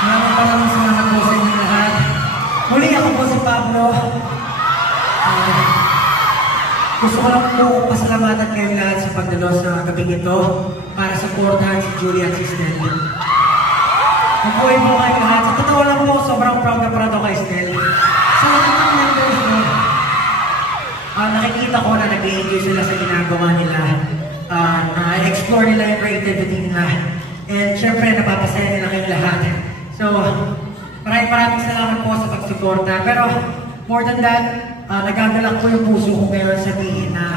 Maraming salamat po sa inyo lahat. Muli ako po si Pablo. Gusto ko lang po pasalamatan kayo lahat sa pagdalo sa gabing ito para supportahan si Julie at si Stella. Mabuhay po kayo lahat. Sa totoo lang po, sobrang proud ako kay Stella. Sa lahat ng members mo, nakikita ko na nag-enjoy sila sa ginagawa nila. Na-explore nila yung creativity nila. And syempre, napapasaya nila kayong lahat. So, maraming salamat po sa pagsuporta. Pero, more than that, nagagalak ko yung puso ko ngayon sabihin na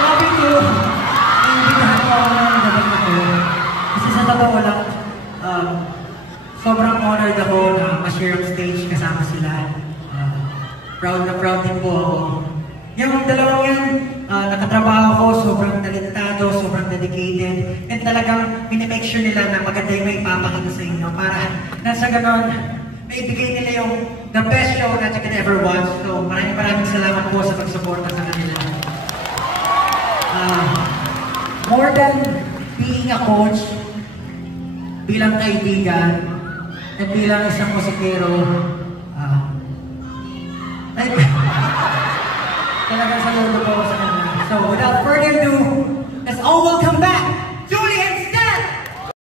grabe ko, naimbitahan ko ako ng gabag na ko. Kasi sa totoo lang, sobrang honored ako na ma-share ang stage kasama sila. Proud na proud din po ako. Yung dalawang yan, nakatrabaho ko, sobrang talentado, sobrang dedicated, and talagang minimake sure nila na maganda yung may ipapakita sa inyo para nasa ganon, maibigay nila yung the best show that you can ever watch. So maraming salamat po sa pagsuporta sa kanila. More than being a coach, bilang kaibigan, at bilang isang musikero, talagang saludo po sa kanila. So without further ado, let's all welcome back